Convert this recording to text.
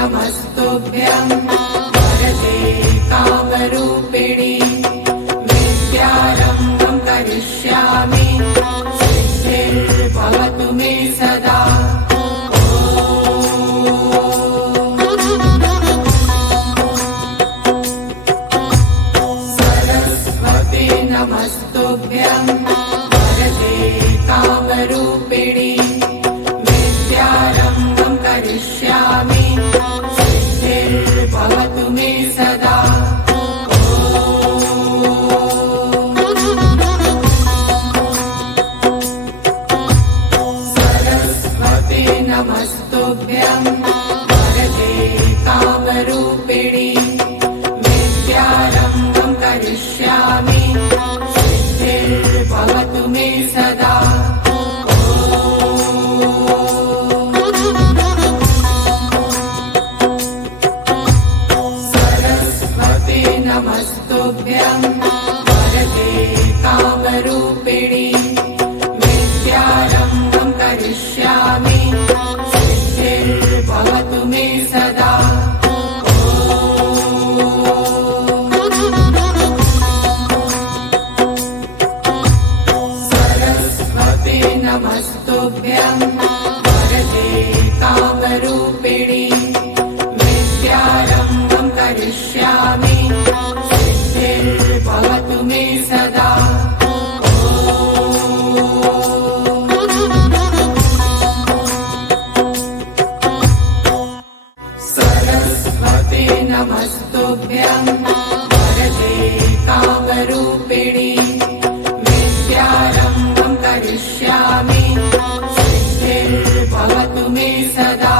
नमस्तुभ्यं वरदे कामरूपिणि विद्यारम्भं करिष्यामि सिद्धिर्भवतु मे सदा। सरस्वती नमस्तुभ्यं वरदे कामरूपिणि विद्यारम्भं करिष्यामि सिद्धिर्भवतु मे सदा। सरस्वती नमस्तुभ्यं वरदे कामरूपिणि विद्यारम्भं करिष्यामि सिद्धिर्भवतु मे सदा। सरस्वती नमस्तुभ्यं वरदे कामरूपिणि विद्यारम्भं करिष्यामि सिद्धिर्भवतु मे सदा। सरस्वती नमस्तुभ्यं वरदे कामरूपिणि विद्यारम्भं करिष्यामि सिद्धिर्भवतु मे सदा। सरस्वती नमस्तुभ्यं वरदे कामरूपिणि विद्यारम्भं करिष्यामि सिद्धिर्भवतु मे सदा।